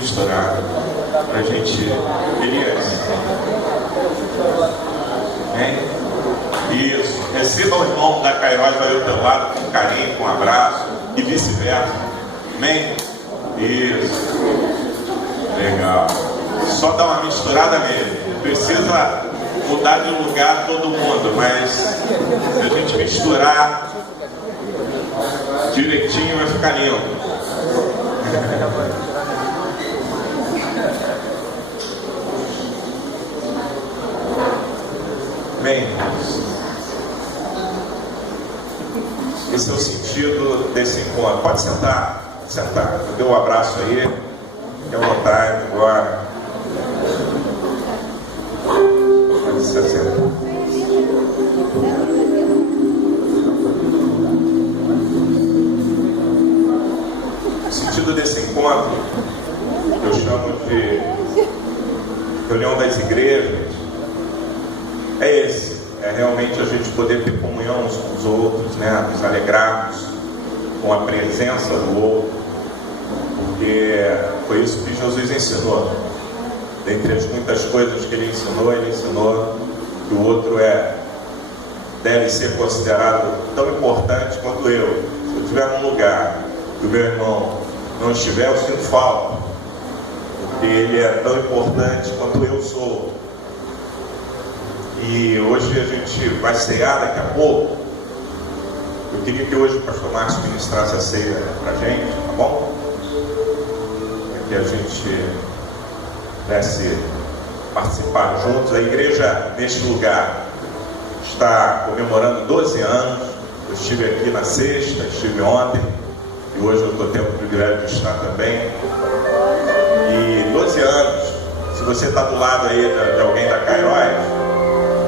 misturada para a gente. Elias. Amém? Isso. Receba o irmão da Cairóis aí ao teu lado com carinho, com um abraço e vice-versa. Amém? Isso. Legal. Só dá uma misturada mesmo. Precisa mudar de lugar todo mundo, mas se a gente misturar direitinho vai ficar lindo. Bem, esse é o sentido desse encontro. Pode sentar, sentar. Dê um abraço aí, fique à vontade agora. Pode se sentar. O sentido desse encontro, eu chamo de reunião das igrejas, é esse, é realmente a gente poder ter comunhão uns com os outros, né? Nos alegrarmos com a presença do outro, porque foi isso que Jesus ensinou. Dentre as muitas coisas que ele ensinou que o outro deve ser considerado tão importante quanto eu. Se eu estiver num lugar que o meu irmão não estiver, eu sinto falta, porque ele é tão importante quanto eu sou. E hoje a gente vai cear daqui a pouco. Eu queria que hoje o pastor Márcio ministrasse a ceia para a gente, tá bom? Para que a gente pudesse participar juntos. A igreja neste lugar está comemorando 12 anos. Eu estive aqui na sexta, estive ontem e hoje eu estou tendo o privilégio de estar também. E 12 anos, se você está do lado aí de alguém da Cairóis,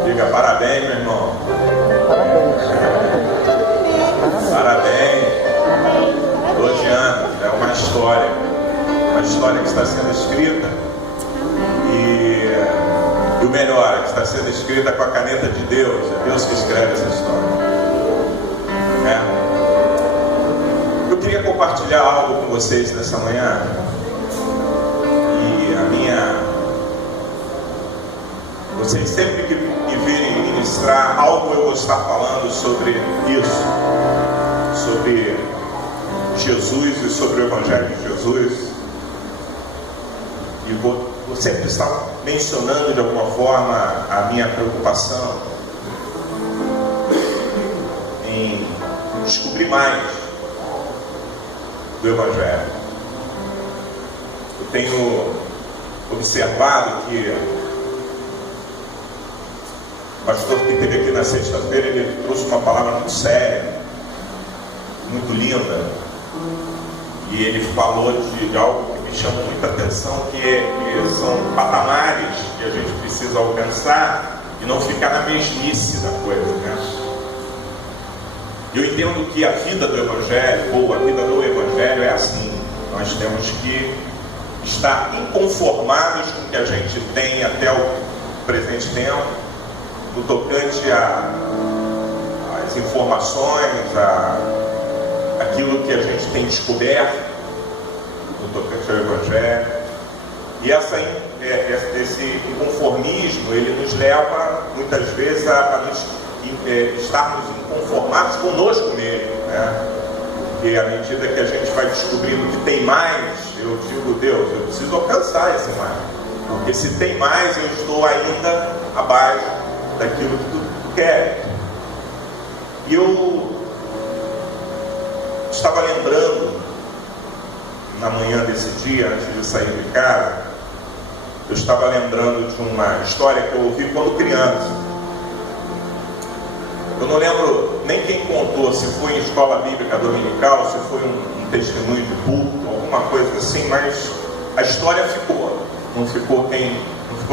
diga parabéns, meu irmão. Parabéns. 12 anos, é uma história que está sendo escrita e o melhor, é que está sendo escrita com a caneta de Deus. É Deus que escreve essa história. Eu queria compartilhar algo com vocês nessa manhã. Vocês sempre que me virem ministrar algo, eu vou estar falando sobre isso, sobre Jesus e sobre o Evangelho de Jesus, e vou sempre estar mencionando de alguma forma a minha preocupação em descobrir mais do Evangelho. Eu tenho observado que o pastor que esteve aqui na sexta-feira, ele trouxe uma palavra muito séria, muito linda, e ele falou de algo que me chama muita atenção, que são patamares que a gente precisa alcançar e não ficar na mesmice da coisa, né? Eu entendo que a vida do Evangelho, ou a vida do Evangelho é assim. Nós temos que estar inconformados com o que a gente tem até o presente tempo, no tocante às informações, aquilo que a gente tem descoberto, no tocante ao Evangelho. E esse inconformismo, ele nos leva muitas vezes a estarmos inconformados conosco mesmo, né? Porque à medida que a gente vai descobrindo que tem mais, eu digo, Deus, eu preciso alcançar esse mais, porque se tem mais, eu estou ainda abaixo daquilo que tu quer. E eu estava lembrando na manhã desse dia, antes de sair de casa, eu estava lembrando de uma história que eu ouvi quando criança. Eu não lembro nem quem contou, se foi em escola bíblica dominical, se foi um testemunho de culto, alguma coisa assim, mas a história ficou. Não ficou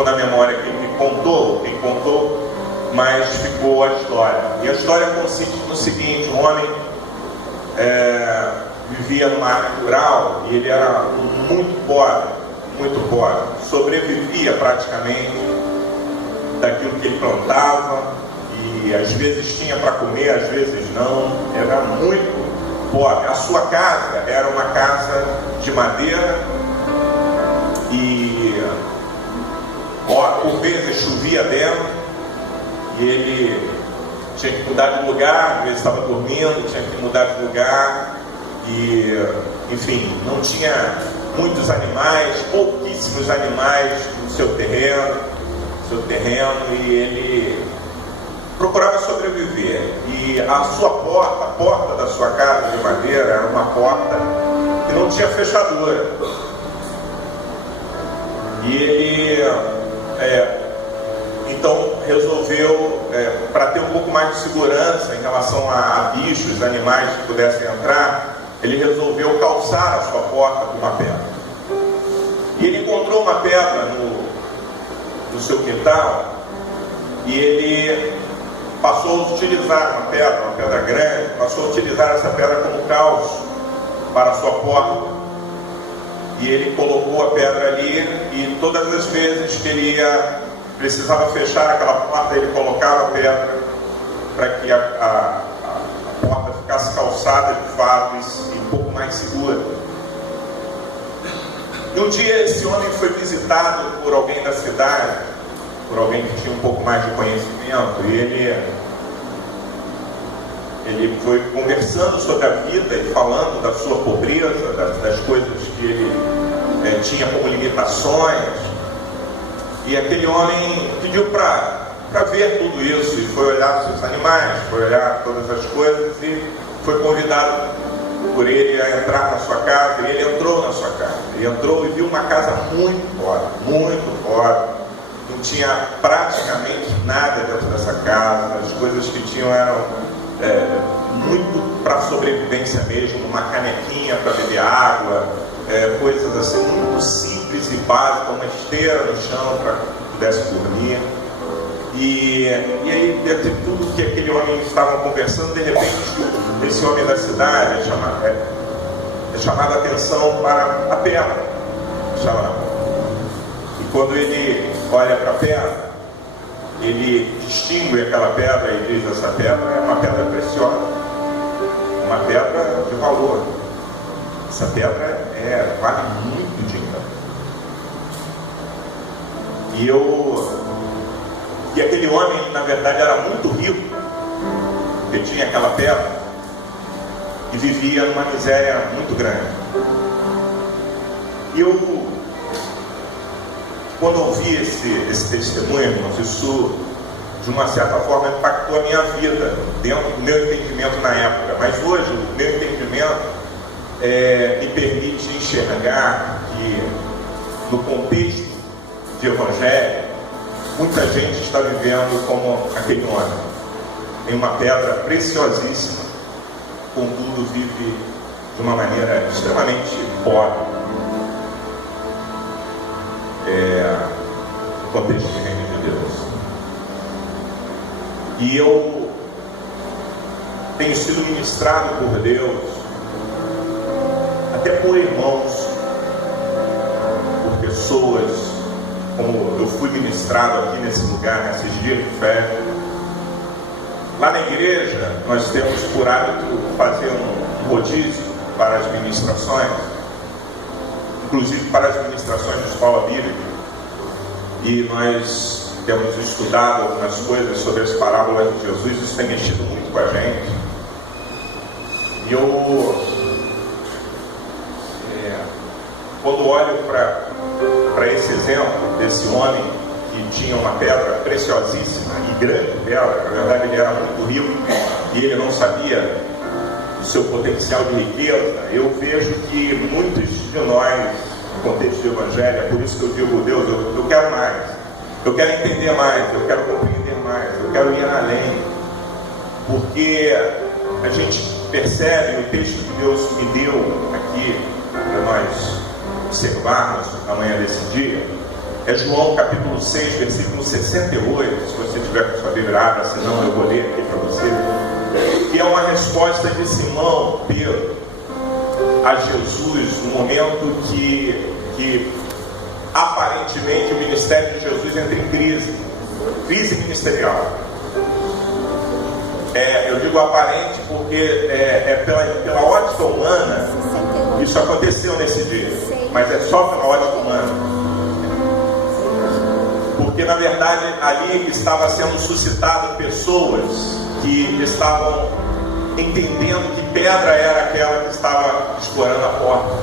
na memória quem contou, mas ficou a história. E a história consiste no seguinte: um homem vivia numa área rural e ele era muito pobre, sobrevivia praticamente daquilo que ele plantava, e às vezes tinha para comer, às vezes não, era muito pobre. A sua casa era uma casa de madeira e por vezes chovia dentro e ele tinha que mudar de lugar, às vezes estava dormindo, tinha que mudar de lugar e, enfim, não tinha muitos animais, pouquíssimos animais no seu terreno e ele procurava sobreviver. E a sua porta, a porta da sua casa de madeira, era uma porta que não tinha fechadura. E ele então resolveu, para ter um pouco mais de segurança em relação a bichos, animais que pudessem entrar, ele resolveu calçar a sua porta com uma pedra. E ele encontrou uma pedra no seu quintal e ele passou a utilizar uma pedra grande, passou a utilizar essa pedra como calço para a sua porta. E ele colocou a pedra ali e todas as vezes que ele precisava fechar aquela porta, ele colocava a pedra para que a porta ficasse calçada de fato e um pouco mais segura. E um dia esse homem foi visitado por alguém da cidade, por alguém que tinha um pouco mais de conhecimento, e ele foi conversando sobre a vida e falando da sua pobreza, das coisas que ele tinha como limitações. E aquele homem pediu para ver tudo isso e foi olhar os seus animais, foi olhar todas as coisas e foi convidado por ele a entrar na sua casa. E ele entrou na sua casa, ele entrou e viu uma casa muito pobre, não tinha praticamente nada dentro dessa casa, as coisas que tinham eram muito para sobrevivência mesmo, uma canequinha para beber água, coisas assim muito simples e básicas, uma esteira no chão para que pudesse dormir. E aí, de tudo que aquele homem estava conversando, de repente esse homem da cidade é chamado a atenção para a pedra. E quando ele olha para a pedra, ele distingue aquela pedra e diz: essa pedra é uma pedra preciosa, uma pedra de valor, essa pedra vale muito dinheiro. E aquele homem, na verdade, era muito rico, porque tinha aquela pedra e vivia numa miséria muito grande. E quando ouvi esse testemunho, irmãos, isso de uma certa forma impactou a minha vida, dentro do meu entendimento na época. Mas hoje, o meu entendimento me permite enxergar que, no contexto de evangelho, muita gente está vivendo como aquele homem. Tem uma pedra preciosíssima, contudo vive de uma maneira extremamente pobre. No contexto do reino de Deus. E eu tenho sido ministrado por Deus, até por irmãos, por pessoas, como eu fui ministrado aqui nesse lugar, nesses dias de fé. Lá na igreja, nós temos por hábito fazer um rodízio para as ministrações, inclusive para as ministrações de escola bíblica. E nós temos estudado algumas coisas sobre as parábolas de Jesus. Isso tem mexido muito com a gente. E eu, quando olho para esse exemplo desse homem que tinha uma pedra preciosíssima e grande pedra, na verdade ele era muito rico e ele não sabia o seu potencial de riqueza, eu vejo que muitos de nós, no contexto do evangelho, é por isso que eu digo: Deus, eu quero mais, eu quero entender mais, eu quero compreender mais, eu quero ir além, porque a gente percebe no texto que Deus me deu aqui para nós observarmos amanhã desse dia, é João capítulo 6, versículo 68, se você tiver com sua Bíblia aberta, senão eu vou ler aqui para você, que é uma resposta de Simão Pedro a Jesus no momento que aparentemente o ministério de Jesus entra em crise ministerial. Eu digo aparente porque pela ótica humana isso aconteceu nesse dia, mas é só pela ótica humana. porque na verdade ali estava sendo suscitado pessoas que estavam entendendo que pedra era aquela que estava explorando a porta.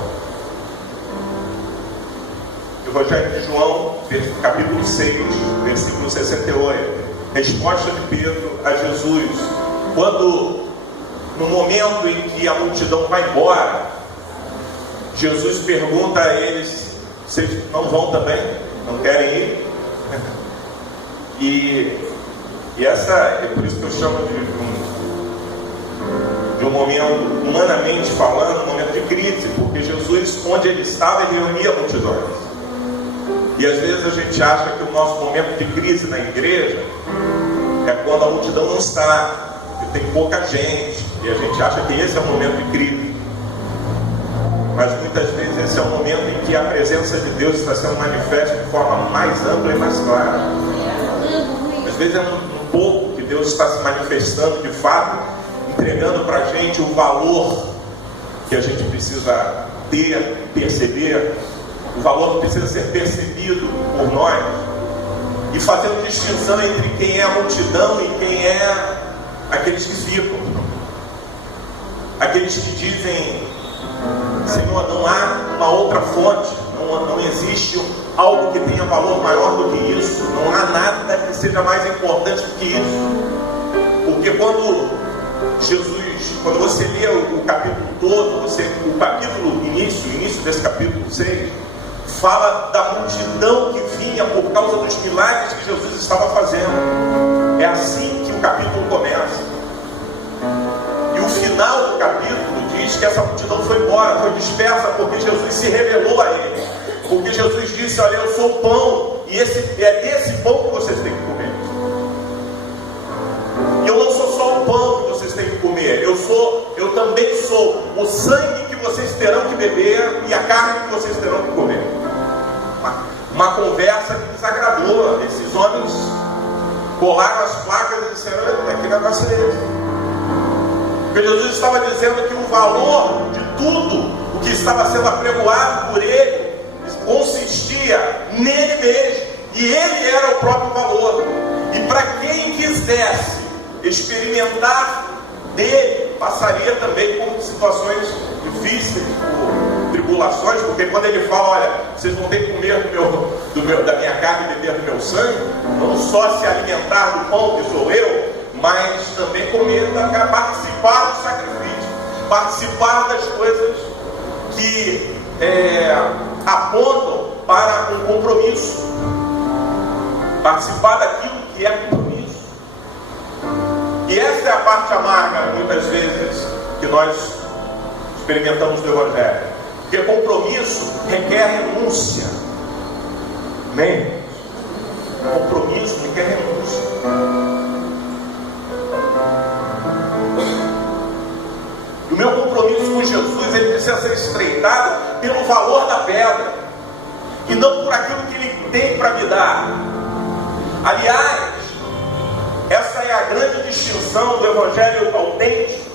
Evangelho de João, capítulo 6, versículo 68. Resposta de Pedro a Jesus, quando no momento em que a multidão vai embora, Jesus pergunta a eles: vocês não vão também? Não querem ir? E essa é por isso que eu chamo de um momento, humanamente falando, um momento de crise, porque Jesus, onde ele estava, ele reunia multidões. E às vezes a gente acha que o nosso momento de crise na igreja é quando a multidão não está, que tem pouca gente, e a gente acha que esse é o momento de crise. Mas muitas vezes esse é o momento em que a presença de Deus está sendo manifesta de forma mais ampla e mais clara. Às vezes é um pouco que Deus está se manifestando de fato, entregando para a gente o valor que a gente precisa ter, perceber, o valor que precisa ser percebido por nós, e fazendo distinção entre quem é a multidão e quem é aqueles que ficam, aqueles que dizem: Senhor, não há uma outra fonte, não existe algo que tenha valor maior do que isso, não há nada que seja mais importante do que isso. Porque quando você lê o capítulo todo, o capítulo início desse capítulo 6, fala da multidão que vinha por causa dos milagres que Jesus estava fazendo. É assim que o capítulo começa. E o final do capítulo diz que essa multidão foi embora, foi dispersa, porque Jesus se revelou a eles. Porque Jesus disse: olha, eu sou o pão, e é desse pão que vocês têm que comer. E eu não sou só o pão que vocês têm que comer, eu também sou o sangue que vocês terão que beber e a carne que vocês terão que comer. Uma conversa que desagradou. Esses homens colaram as placas e disseram: que negócio é esse? Porque Jesus estava dizendo que o valor de tudo o que estava sendo apregoado por ele consistia nele mesmo, e ele era o próprio valor. E para quem quisesse experimentar dele, passaria também por situações difíceis, por tribulações, porque quando ele fala: olha, vocês vão ter que comer da minha carne e beber do meu sangue, não só se alimentar do pão que sou eu, mas também comer, participar do sacrifício, participar das coisas que apontam para um compromisso, participar daquilo que é compromisso. E essa é a parte amarga, muitas vezes, que nós experimentamos do Evangelho. Porque compromisso requer renúncia. Amém? Compromisso requer renúncia. E o meu compromisso com Jesus, ele precisa ser estreitado pelo valor da pedra, e não por aquilo que ele tem para me dar. Aliás, essa é a grande distinção do Evangelho autêntico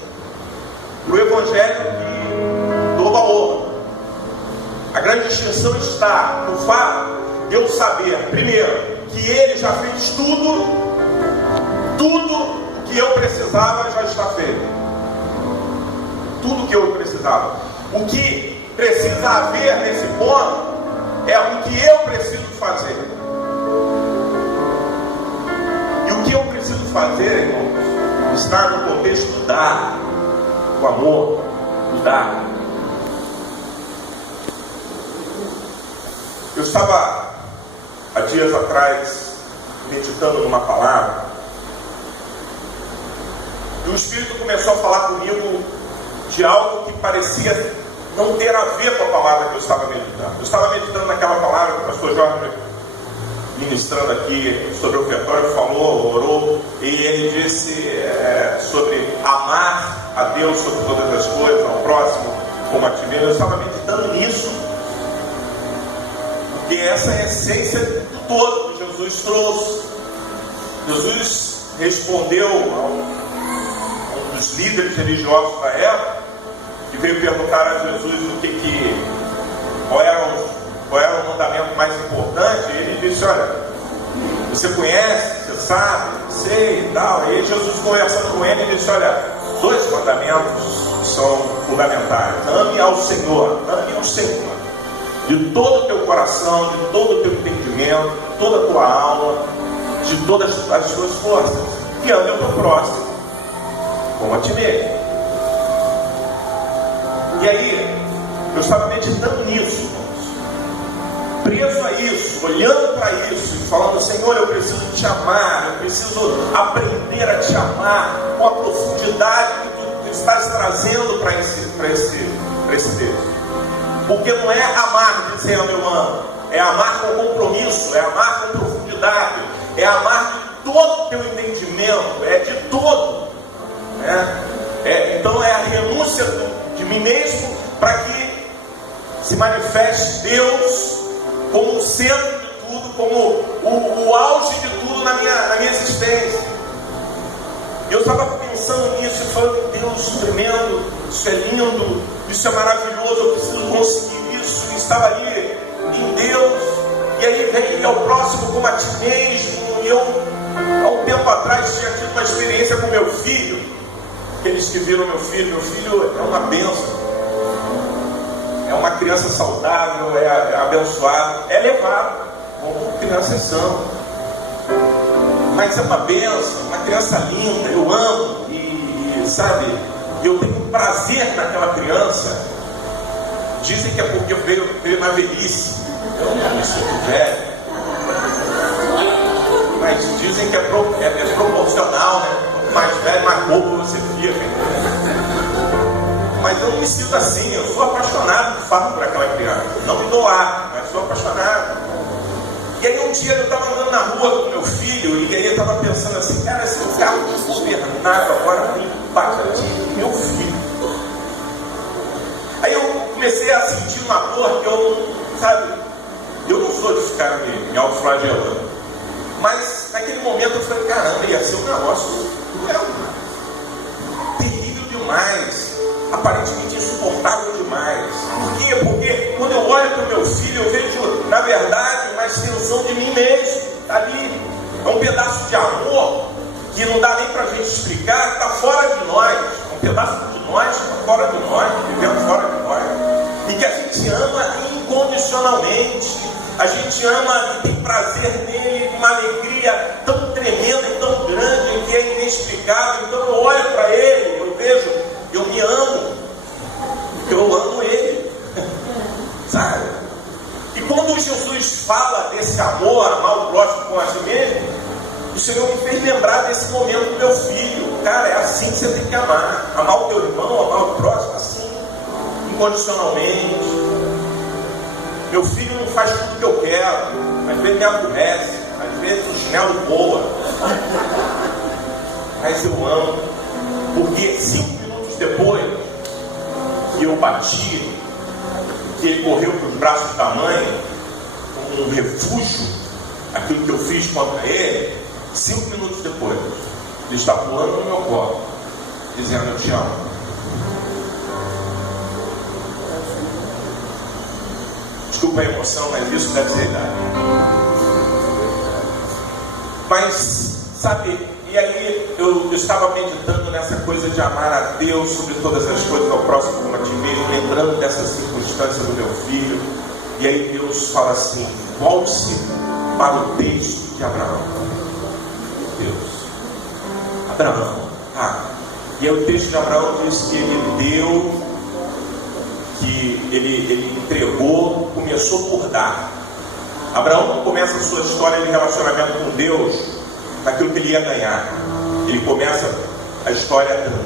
para o Evangelho que dou valor. A grande distinção está no fato de eu saber, primeiro, que ele já fez tudo o que eu precisava já está feito. Tudo o que eu precisava. O que precisa haver nesse ponto é o que eu preciso fazer. E o que eu preciso fazer, irmãos, está no contexto do dar, do amor, do dar. Eu estava há dias atrás meditando numa palavra, e o Espírito começou a falar comigo de algo que parecia não ter a ver com a palavra que eu estava meditando. Eu estava meditando naquela palavra que o pastor Jorge, ministrando aqui sobre o ofertório, falou, orou, e ele disse sobre amar a Deus sobre todas as coisas, ao próximo como a ti mesmo. Eu estava meditando nisso, porque essa é a essência do todo que Jesus trouxe. Jesus respondeu a um dos líderes religiosos da época, que veio perguntar a Jesus qual era o mandamento mais importante, e ele disse: olha, Você conhece, você sabe, sei e tal. E aí Jesus conversa com ele e disse: olha, 2 mandamentos são fundamentais. Ame ao Senhor, de todo o teu coração, de todo o teu entendimento, de toda a tua alma, de todas as suas forças, e ame ao teu próximo como a ti mesmo. E aí, eu estava meditando nisso, irmãos, preso a isso, olhando para isso e falando: Senhor, eu preciso te amar, eu preciso aprender a te amar com a profundidade que tu estás trazendo para esse Deus. Porque não é amar dizendo eu amo, é amar com compromisso, é amar com profundidade, é amar de todo o teu entendimento, é de todo, né? Então é a renúncia de mim mesmo para que se manifeste Deus como o centro de tudo, como o auge de tudo na minha existência. E eu estava pensando nisso e falando: Deus, tremendo, isso é lindo, isso é maravilhoso, eu preciso conseguir isso. E estava ali em Deus, e aí vem ao próximo como a ti mesmo. E eu, há um tempo atrás, tinha tido uma experiência com meu filho. Aqueles que viram meu filho é uma bênção, é uma criança saudável, é abençoado, é levado, como crianças são, mas é uma bênção, uma criança linda, eu amo, e sabe, eu tenho prazer naquela criança. Dizem que é porque veio na velhice, eu não me sinto velho, mas dizem que é proporcional, né? Quanto mais velho, mais bobo você fica. Mas eu não me sinto assim, eu sou apaixonado de fato por aquela criança. Não me dou ar, mas sou apaixonado. E aí um dia eu estava andando na rua com meu filho, e aí eu estava pensando assim: cara, se o carro governado agora nem bate meu filho. Aí eu comecei a sentir uma dor que eu não sou de ficar me autoflagelando. Mas naquele momento eu falei: caramba, ia ser um negócio terrível demais, aparentemente insuportável demais. Por quê? Porque quando eu olho para o meu filho, eu vejo, na verdade, uma extensão de mim mesmo. Ali é um pedaço de amor que não dá nem para a gente explicar, que está fora de nós. É um pedaço de nós que está fora de nós, vivendo fora de nós, e que a gente ama incondicionalmente. A gente ama e tem prazer nele, uma alegria tão tremenda e tão grande que é inexplicável. Então eu olho para ele, eu vejo, eu me amo, porque eu amo ele, sabe? E quando Jesus fala desse amor, amar o próximo como a si mesmo, o Senhor me fez lembrar desse momento do meu filho. Cara, é assim que você tem que amar. Amar o teu irmão, amar o próximo, assim, incondicionalmente. Meu filho não faz tudo que eu quero, às vezes me aborrece, às vezes o chinelo voa, mas eu amo, porque 5 minutos depois que eu bati, que ele correu para os braços da mãe, como um refúgio, aquilo que eu fiz contra ele, 5 minutos depois, ele está pulando no meu colo, dizendo: eu te amo. Desculpa a emoção, mas isso deve ser idade. Mas, sabe, e aí eu estava meditando nessa coisa de amar a Deus sobre todas as coisas, ao próximo como a ti mesmo, lembrando dessa circunstância do meu filho. E aí Deus fala assim: volte-se para o texto de Abraão. Deus, Abraão, e aí o texto de Abraão diz que ele deu, que ele entregou, começou por dar. Abraão começa a sua história de relacionamento com Deus naquilo que ele ia ganhar. Ele começa a história dando.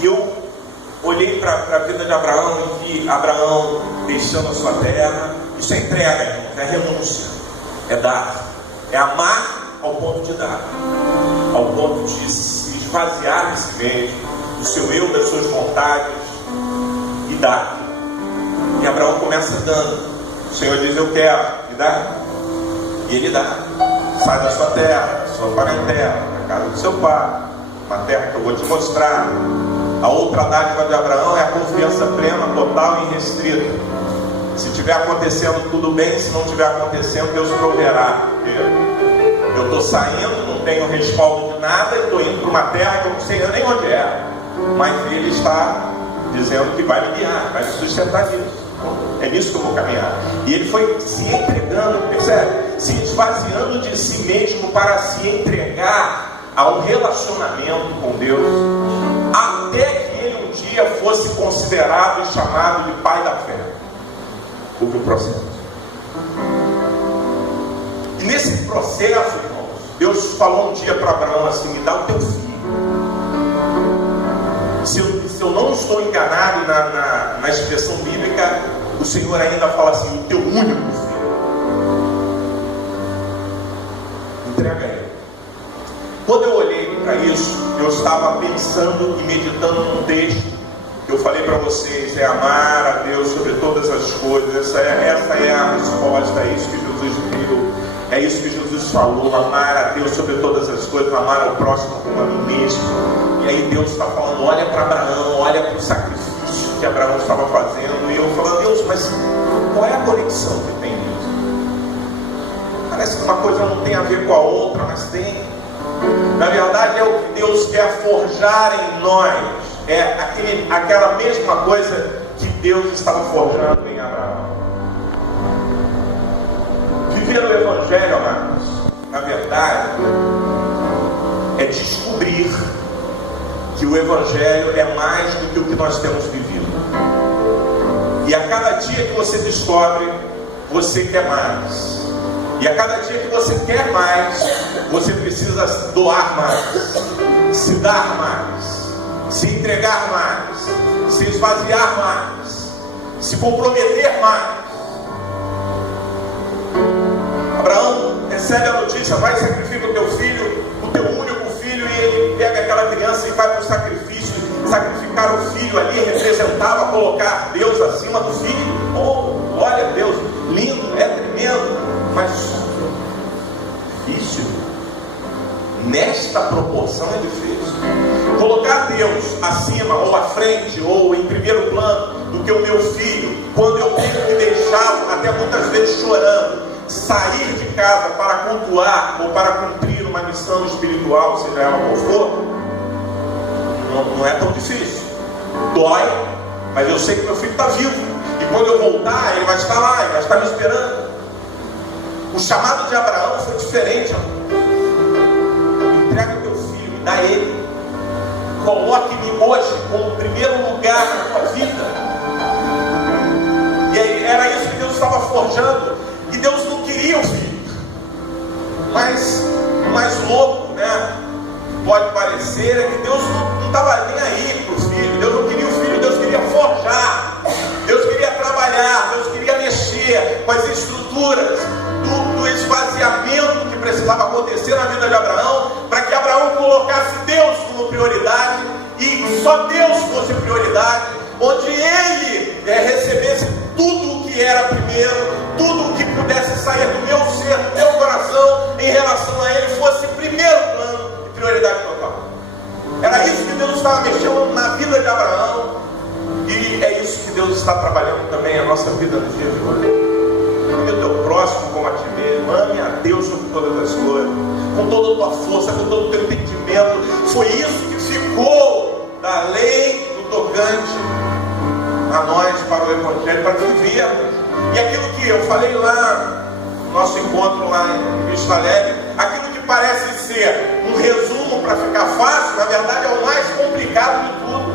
E eu olhei para a vida de Abraão e vi Abraão deixando a sua terra. Isso é entrega, irmãos, é renúncia, é dar, é amar ao ponto de dar, ao ponto de se esvaziar de si mesmo, do seu eu, das suas vontades, e dar. E Abraão começa dando. O Senhor diz: eu quero, e dá. E ele dá. Sai da sua terra, da sua parentela, da casa do seu pai, uma terra que eu vou te mostrar. A outra dádiva de Abraão é a confiança plena, total e irrestrita. Se estiver acontecendo, tudo bem. Se não estiver acontecendo, Deus proverá. Eu estou saindo, não tenho respaldo de nada, estou indo para uma terra que eu não sei nem onde é. Mas Ele está dizendo que vai me guiar, vai me sustentar nisso. É nisso que eu vou caminhar. E ele foi se entregando, percebe? Se esvaziando de si mesmo para se entregar a um relacionamento com Deus, até que ele um dia fosse considerado e chamado de pai da fé. Houve o processo. E nesse processo, irmãos, Deus falou um dia para Abraão assim: me dá o teu filho. Se eu não estou enganado na expressão bíblica, o Senhor ainda fala assim: o teu único filho. Entrega ele. Quando eu olhei para isso, eu estava pensando e meditando num texto que eu falei para vocês: é amar a Deus sobre todas as coisas. Essa é a resposta, é isso que Jesus viu, é isso que Jesus falou: amar a Deus sobre todas as coisas, amar ao próximo como a mim mesmo. E aí Deus está falando: olha para Abraão, olha para o sacrifício que Abraão estava fazendo. E eu falo: Deus, mas qual é a conexão que tem nisso? Parece que uma coisa não tem a ver com a outra, mas tem. Na verdade, é o que Deus quer forjar em nós. É aquela mesma coisa que Deus estava forjando em Abraão. Viver o Evangelho, amados, na verdade, é descobrir que o Evangelho é mais do que o que nós temos vivido. E a cada dia que você descobre, você quer mais. E a cada dia que você quer mais, você precisa doar mais, se dar mais, se entregar mais, se esvaziar mais, se comprometer mais. Abraão recebe a notícia: vai, sacrifica o teu filho, o teu único filho. E ele pega aquela criança e vai para o sacrifício. Sacrificar o filho ali representava colocar Deus acima do filho. Oh, glória a Deus, lindo, é tremendo, mas difícil. Nesta proporção é difícil. Colocar Deus acima ou à frente ou em primeiro plano do que o meu filho, quando eu tenho que deixá-lo, até muitas vezes chorando, sair de casa para cultuar ou para cumprir uma missão espiritual, seja ela qual for, não é tão difícil. Dói, mas eu sei que meu filho está vivo, e quando eu voltar, ele vai estar lá, ele vai estar me esperando. O chamado de Abraão foi diferente. Entrega o teu filho, me dá ele. Coloque-me hoje como primeiro lugar na tua vida. E aí, era isso que Deus estava forjando. E Deus não queria o filho. Mas o mais louco, né, pode parecer, é que Deus não estava nem aí para o filho. Deus não queria o filho, Deus queria forjar. Deus queria trabalhar, Deus queria mexer com as estruturas do esvaziamento que precisava acontecer na vida de Abraão, para que Abraão colocasse Deus como prioridade, e só Deus fosse prioridade, onde ele recebesse tudo o que era primeiro, tudo o que pudesse sair do meu ser, do meu coração, em relação a ele, fosse primeiro plano e prioridade total. Era isso que Deus estava mexendo na vida de Abraão, e é isso que Deus está trabalhando também na nossa vida nos dias de hoje. Ame o teu próximo como a ti mesmo. Ame a Deus sobre todas as coisas, com toda a tua força, com todo o teu entendimento. Foi isso que ficou da lei do tocante a nós para o Evangelho, para vivermos. E aquilo que eu falei lá no nosso encontro lá em Vista Alegre, aquilo que parece ser um resumo para ficar fácil, na verdade é o mais complicado de tudo.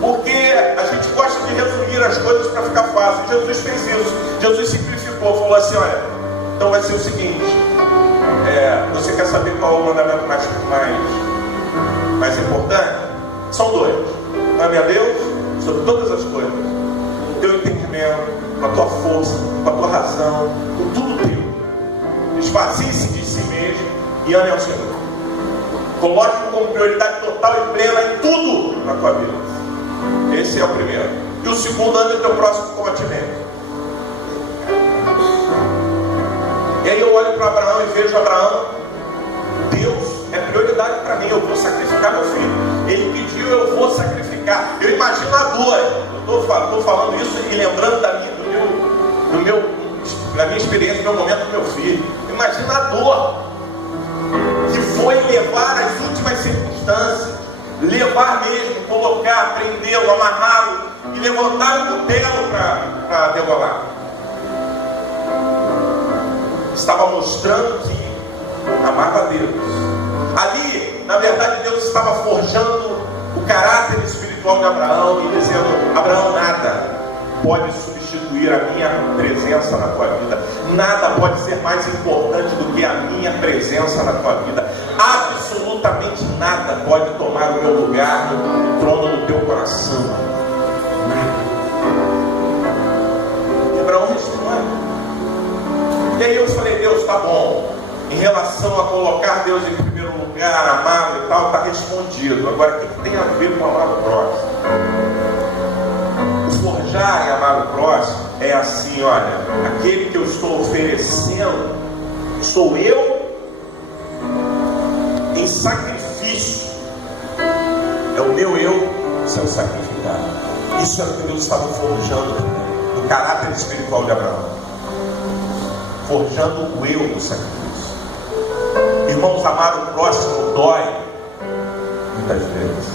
Porque a gente gosta de resumir as coisas para ficar fácil. Jesus fez isso. Jesus simplificou, falou assim: olha, então vai ser o seguinte, você quer saber qual é o mandamento mais importante? São dois: ame a Deus sobre todas as coisas, com o teu entendimento, com a tua força, com a tua razão, com tudo teu. Esvazie-se de si mesmo e ame ao Senhor. Coloque como prioridade total e plena em tudo na tua vida. Esse é o primeiro. E o segundo, ame o teu próximo como a ti mesmo. E aí eu olho para Abraão e vejo Abraão: Deus é prioridade para mim, eu vou sacrificar meu filho. Ele pediu, eu vou sacrificar. Eu imagino a dor. Eu estou falando isso e lembrando da minha experiência, do meu momento com meu filho. Imagina a dor que foi levar as últimas circunstâncias, levar mesmo, colocar, prendê-lo, amarrá-lo e levantar o cutelo para degolar. Estava mostrando que amava a Deus. Ali, na verdade, Deus estava forjando o caráter espiritual de Abraão e dizendo: Abraão, nada pode substituir a minha presença na tua vida. Nada pode ser mais importante do que a minha presença na tua vida. Absolutamente nada pode tomar o meu lugar no trono do teu coração. Nada. E Abraão responde. E aí eu falei: Deus, tá bom. Em relação a colocar Deus em primeiro lugar, amá-lo e tal, está respondido. Agora, o que tem a ver com amar o próximo? O forjar e amar o próximo é assim: olha, aquele que eu estou oferecendo, sou eu em sacrifício. É o meu eu sendo sacrificado. Isso é o que Deus estava forjando no caráter espiritual de Abraão, forjando o eu no sacrifício. Irmãos, amar o próximo dói muitas vezes.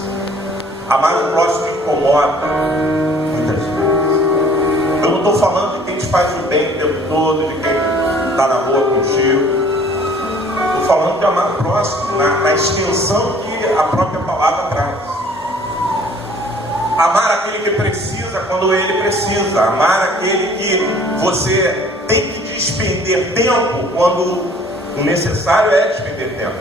Amar o próximo incomoda muitas vezes. Eu não estou falando de quem te faz o bem o tempo todo, de quem está na rua contigo. Estou falando de amar o próximo na extensão que a própria palavra traz. Amar aquele que precisa quando ele precisa. Amar aquele que você tem que despender tempo quando o necessário é despender tempo.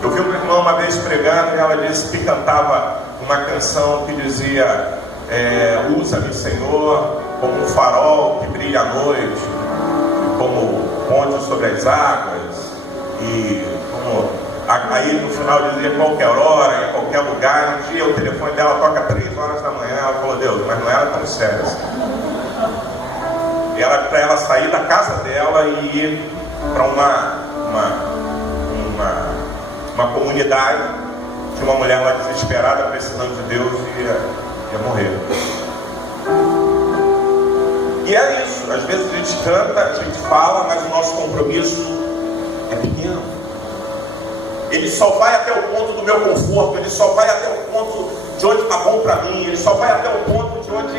Eu vi uma irmã uma vez pregando e ela disse que cantava uma canção que dizia: usa-me, Senhor, como um farol que brilha à noite, como ponte sobre as águas, e como aí no final dizia qualquer hora, em qualquer lugar. Um dia o telefone dela toca 3 horas da manhã. Ela falou: Deus, mas não era tão sério assim. Para ela sair da casa dela e ir para uma comunidade de uma mulher lá desesperada, precisando de Deus, e ia morrer. E é isso. Às vezes a gente canta, a gente fala, mas o nosso compromisso é pequeno. Ele só vai até o ponto do meu conforto. Ele só vai até o ponto de onde está bom para mim. Ele só vai até o ponto de onde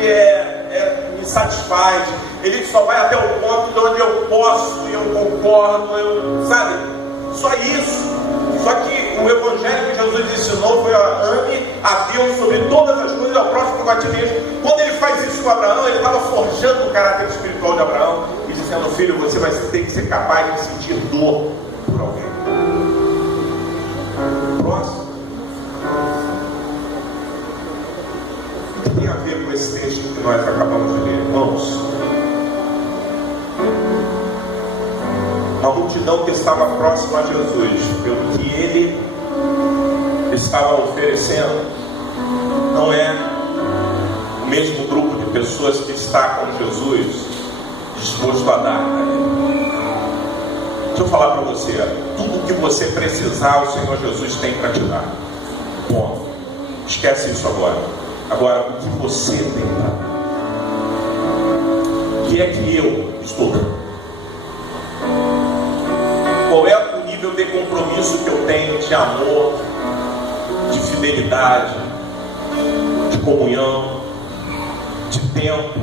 me satisfaz. Ele só vai até o ponto de onde eu posso, eu concordo, sabe? Só isso. Só que o evangelho que Jesus ensinou foi: ame a Deus sobre todas as coisas, ao próximo como a ti mesmo. Quando ele faz isso com Abraão, ele estava forjando o caráter espiritual de Abraão e dizendo: filho, você vai ter que ser capaz de sentir dor por alguém. Próximo. O que tem a ver com esse texto que nós acabamos de ler, irmãos? Uma multidão que estava próxima a Jesus, pelo que ele estava oferecendo, não é o mesmo grupo de pessoas que está com Jesus disposto a dar a ele. Deixa eu falar para você: tudo o que você precisar, o Senhor Jesus tem para te dar. Bom, esquece isso agora. Agora, o que você tem para dar? O que é que eu estou dando? Qual é o nível de compromisso que eu tenho, de amor, de fidelidade, de comunhão, de tempo?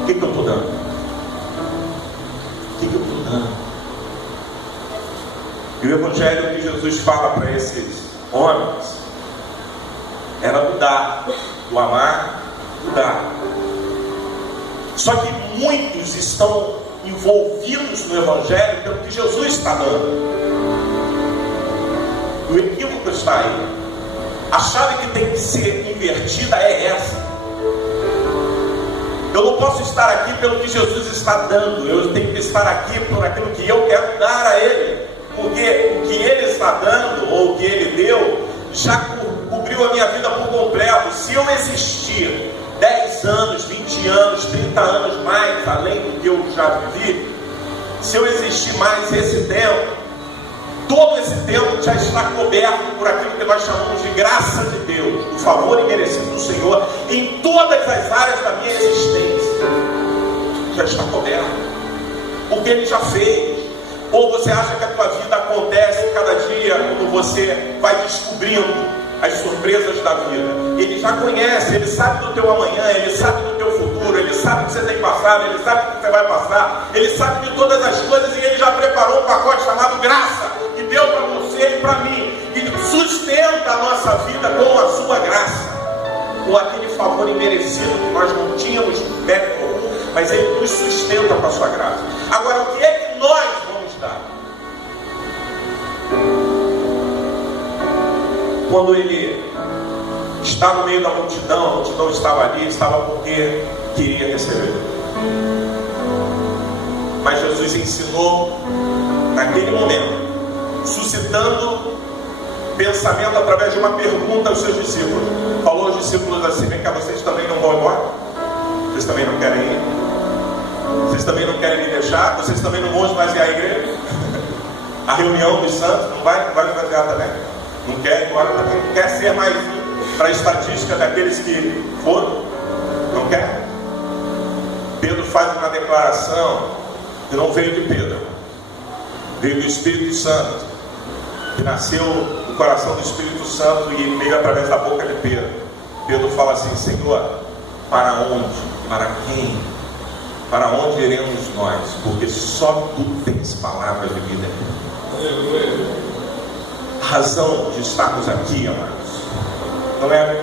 O que eu estou dando? O que eu estou dando? E o evangelho que Jesus fala para esses homens era do dar, do amar, do dar. Só que muitos estão envolvidos no evangelho pelo que Jesus está dando. O equívoco está aí. A chave que tem que ser invertida é essa. Eu não posso estar aqui pelo que Jesus está dando. Eu tenho que estar aqui por aquilo que eu quero dar a Ele. Porque o que Ele está dando, ou o que Ele deu, já cobriu a minha vida por completo. Se eu existir 10 anos, 20 anos, 30 anos mais, além do que eu já vivi, se eu existir mais esse tempo, todo esse tempo já está coberto por aquilo que nós chamamos de graça de Deus, o favor imerecido do Senhor em todas as áreas da minha existência. Já está coberto, porque Ele já fez. Ou você acha que a tua vida acontece cada dia quando você vai descobrindo as surpresas da vida? Ele já conhece, Ele sabe do teu amanhã, Ele sabe do teu futuro, Ele sabe o que você tem passado, Ele sabe o que você vai passar, Ele sabe de todas as coisas, e Ele já preparou um pacote chamado graça, que deu para você e para mim, e sustenta a nossa vida com a sua graça, com aquele favor imerecido que nós não tínhamos mérito algum, mas Ele nos sustenta com a sua graça. Agora, o que é que nós vamos dar? Quando Ele está no meio da multidão, a multidão estava ali, estava porque queria receber. Mas Jesus ensinou naquele momento, suscitando pensamento através de uma pergunta aos seus discípulos. Falou aos discípulos assim: vem cá, vocês também não vão embora? Vocês também não querem ir? Vocês também não querem me deixar? Vocês também não vão esvaziar a igreja? A reunião dos santos não vai esvaziar também? Não quer ir embora também? Não quer ser mais um para a estatística daqueles que foram? Não quer? Pedro faz uma declaração que não veio de Pedro, veio do Espírito Santo, que nasceu do coração do Espírito Santo e veio através da boca de Pedro. Pedro fala assim: Senhor, para onde? Para quem? Para onde iremos nós? Porque só Tu tens palavras de vida. A razão de estarmos aqui, amados, não é